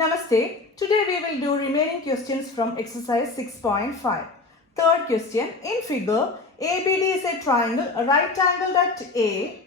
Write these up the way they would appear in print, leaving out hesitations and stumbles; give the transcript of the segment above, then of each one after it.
Namaste. Today we will do remaining questions from exercise 6.5. Third question. In figure, ABD is a triangle, right angled at A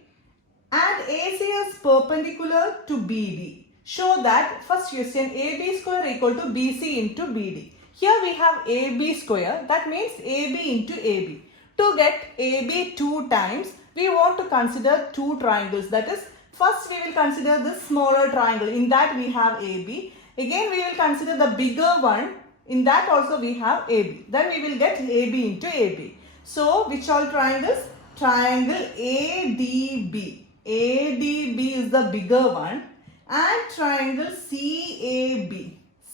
and AC is perpendicular to BD. Show that first question AB square equal to BC into BD. Here we have AB square, that means AB into AB. To get AB two times, we want to consider two triangles. That is, first we will consider this smaller triangle. In that we have AB. Again we will consider the bigger one. In that also we have AB. Then we will get AB into AB. So which all triangles? Triangle ADB. ADB is the bigger one. And triangle CAB.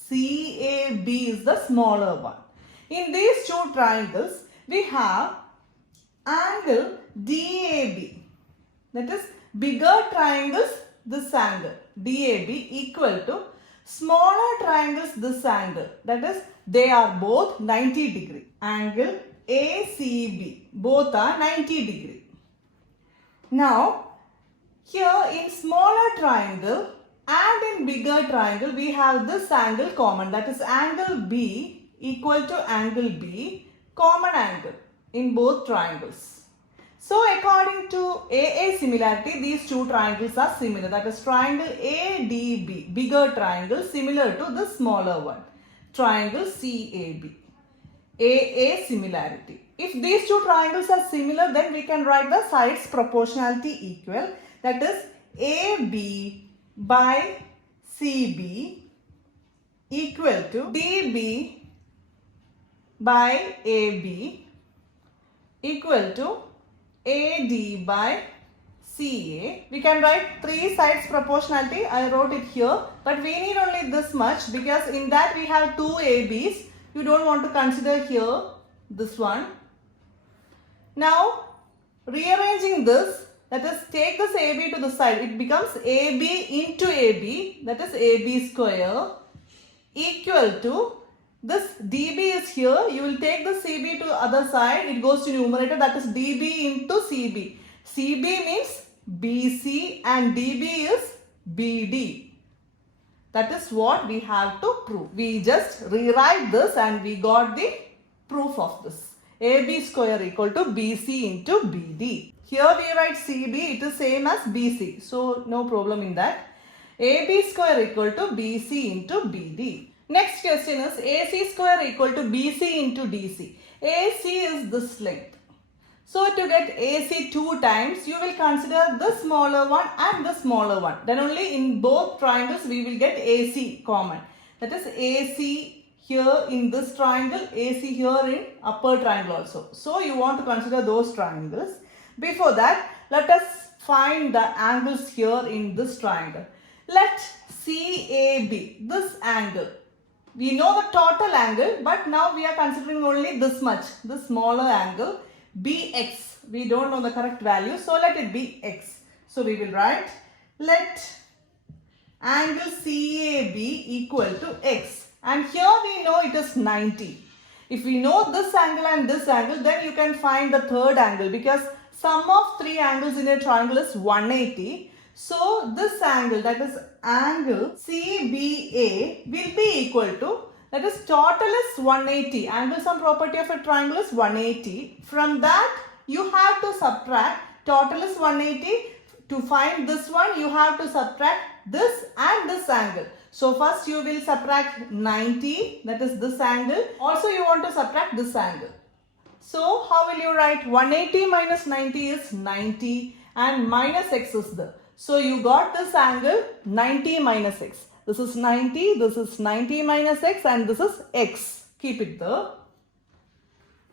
CAB is the smaller one. In these two triangles, we have angle DAB. That is, bigger triangles this angle DAB equal to smaller triangles this angle. That is, they are both 90 degree. Angle ACB. Both are 90 degree. Now, here in smaller triangle and in bigger triangle, we have this angle common. That is, angle B equal to angle B, common angle in both triangles. So, according to AA similarity, these two triangles are similar. That is, triangle ADB, bigger triangle, similar to the smaller one. Triangle CAB. AA similarity. If these two triangles are similar, then we can write the sides proportionality equal. That is, AB by CB equal to DB by AB equal to AD by CA. We can write three sides proportionality. I wrote it here, but we need only this much because in that we have two ABs. You don't want to consider here this one. Now, rearranging this, that is, take this AB to the side. It becomes AB into AB, that is AB square, equal to this DB is here. You will take the CB to the other side. It goes to numerator, that is DB into CB. CB means BC and DB is BD. That is what we have to prove. We just rewrite this and we got the proof of this. AB square equal to BC into BD. Here we write CB, it is same as BC. So no problem in that. AB square equal to BC into BD. Next question is AC square equal to BC into DC. AC is this length. So to get AC two times, you will consider the smaller one and the smaller one. Then only in both triangles we will get AC common. That is AC here in this triangle, AC here in upper triangle also. So you want to consider those triangles. Before that, let us find the angles here in this triangle. Let CAB, this angle. We know the total angle, but now we are considering only this much, the smaller angle. BX, we don't know the correct value, so let it be X. So we will write, let angle CAB equal to X. And here we know it is 90. If we know this angle and this angle, then you can find the third angle because sum of three angles in a triangle is 180. So this angle, that is angle CBA, will be equal to, that is total is 180. Angle sum property of a triangle is 180. From that, you have to subtract, total is 180. To find this one, you have to subtract this and this angle. So first you will subtract 90, that is this angle. Also you want to subtract this angle. So how will you write? 180 minus 90 is 90 and minus x is there. So you got this angle 90 minus x. This is 90, this is 90 minus x and this is x. Keep it there.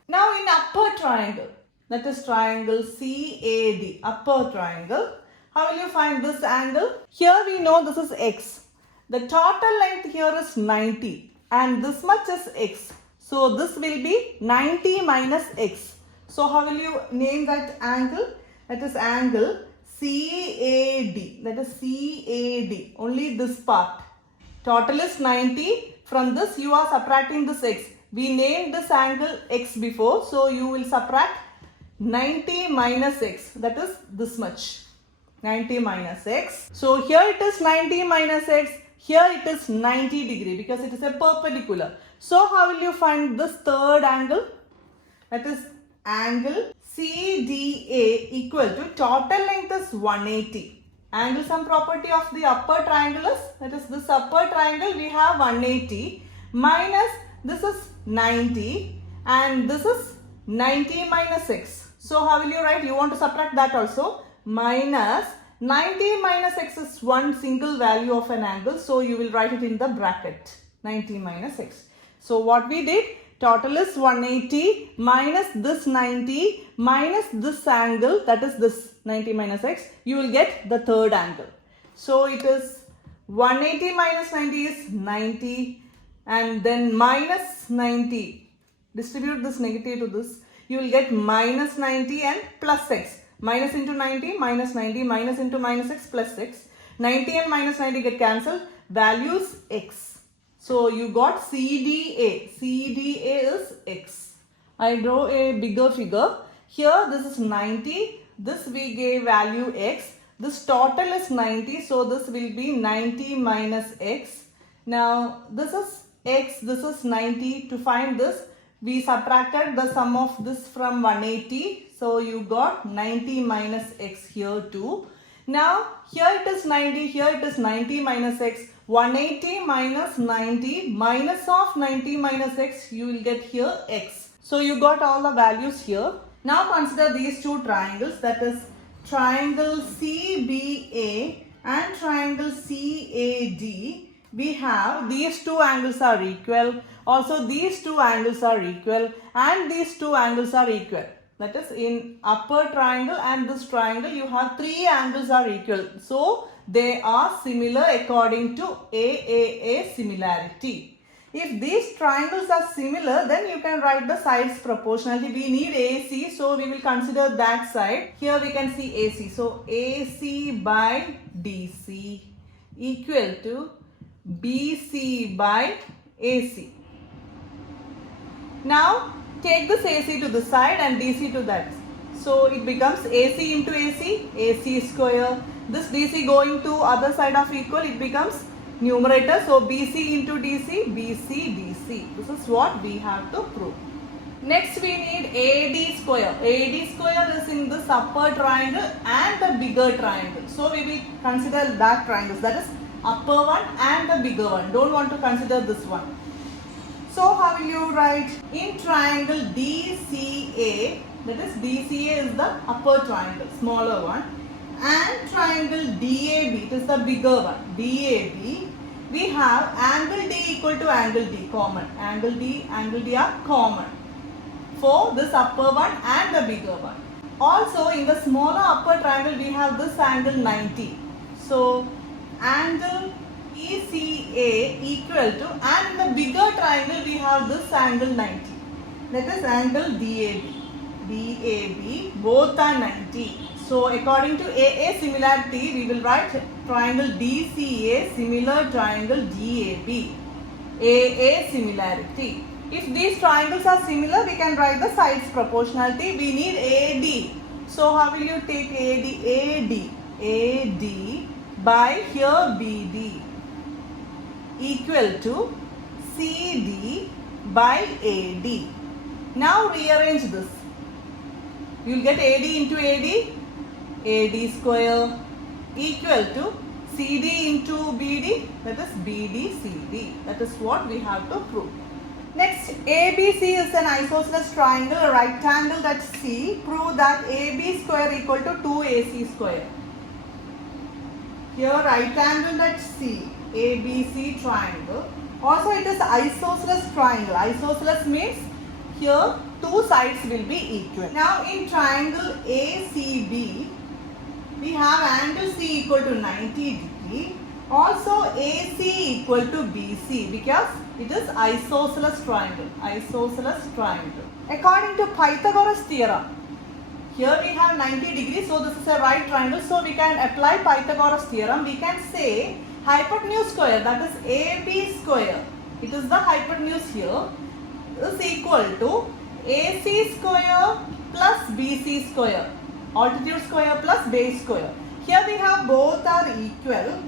Now in upper triangle, that is triangle CAD, upper triangle, how will you find this angle? Here we know this is x. The total length here is 90 and this much is x. So this will be 90 minus x. So how will you name that angle? That is angle CAD. That is CAD. Only this part. Total is 90. From this you are subtracting this x. We named this angle x before. So you will subtract 90 minus x. That is this much. 90 minus x. So here it is 90 minus x. Here it is 90 degree because it is a perpendicular. So how will you find this third angle? That is angle CDA equal to total length is 180. Angle sum property of the upper triangle is, that is this upper triangle we have 180 minus this is 90 and this is 90 minus x. So how will you write? You want to subtract that also. Minus 90 minus x is one single value of an angle. So you will write it in the bracket. 90 minus x. So what we did? Total is 180 minus this 90 minus this angle, that is this 90 minus x. You will get the third angle. So it is 180 minus 90 is 90 and then minus 90. Distribute this negative to this. You will get minus 90 and plus x. Minus into 90, minus 90, minus into minus x plus x. 90 and minus 90 get cancelled. Values x. So you got CDA. CDA is x. I draw a bigger figure. Here this is 90. This we gave value x. This total is 90. So this will be 90 minus x. Now this is x. This is 90. To find this, we subtracted the sum of this from 180. So you got 90 minus x here too. Now here it is 90. Here it is 90 minus x. 180 minus 90 minus of 90 minus x, you will get here x. So you got all the values here. Now consider these two triangles, that is triangle CBA and triangle CAD. We have these two angles are equal. Also these two angles are equal and these two angles are equal. That is in upper triangle and this triangle you have three angles are equal. So they are similar according to AAA similarity. If these triangles are similar, then you can write the sides proportionally. We need AC, so we will consider that side. Here we can see AC. So AC by DC equal to BC by AC. Now take this AC to this side and DC to that. So it becomes AC into AC, AC square. This DC going to other side of equal, it becomes numerator. So BC into DC, BC, DC. This is what we have to prove. Next we need AD square. AD square is in this upper triangle and the bigger triangle. So we will consider that triangles, that is upper one and the bigger one. Don't want to consider this one. So how will you write? In triangle DCA, that is DCA is the upper triangle, smaller one, and triangle DAB, it is the bigger one, DAB, we have angle D equal to angle D, common. Angle D are common for this upper one and the bigger one. Also in the smaller upper triangle we have this angle 90. So angle ECA equal to, and in the bigger triangle we have this angle 90. That is angle DAB. DAB, both are 90. So according to AA similarity, we will write triangle DCA similar triangle DAB. AA similarity. If these triangles are similar, we can write the sides proportionality. We need AD. So how will you take AD? AD by here BD equal to CD by AD. Now rearrange this. You will get AD into AD, AD square equal to CD into BD, that is BD CD. That is what we have to prove. Next, ABC is an isosceles triangle, a rectangle at C. Prove that AB square equal to 2AC square. Here right angle at C, ABC triangle. Also it is isosceles triangle. Isosceles means here two sides will be equal. Now in triangle ACB, we have angle C equal to 90 degree. Also AC equal to BC because it is isosceles triangle. Isosceles triangle. According to Pythagoras theorem, here we have 90 degrees, so this is a right triangle. So we can apply Pythagoras theorem. We can say hypotenuse square, that is AB square. It is the hypotenuse here, is equal to AC square plus BC square. Altitude square plus base square. Here we have both are equal.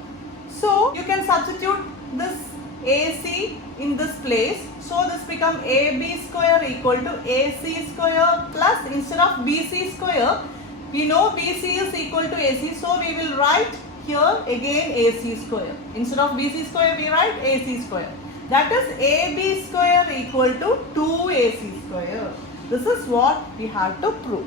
So you can substitute this AC in this place. So this become AB square equal to AC square plus, instead of BC square, we know BC is equal to AC. So we will write here again AC square. Instead of BC square, we write AC square. That is AB square equal to 2AC square. This is what we have to prove.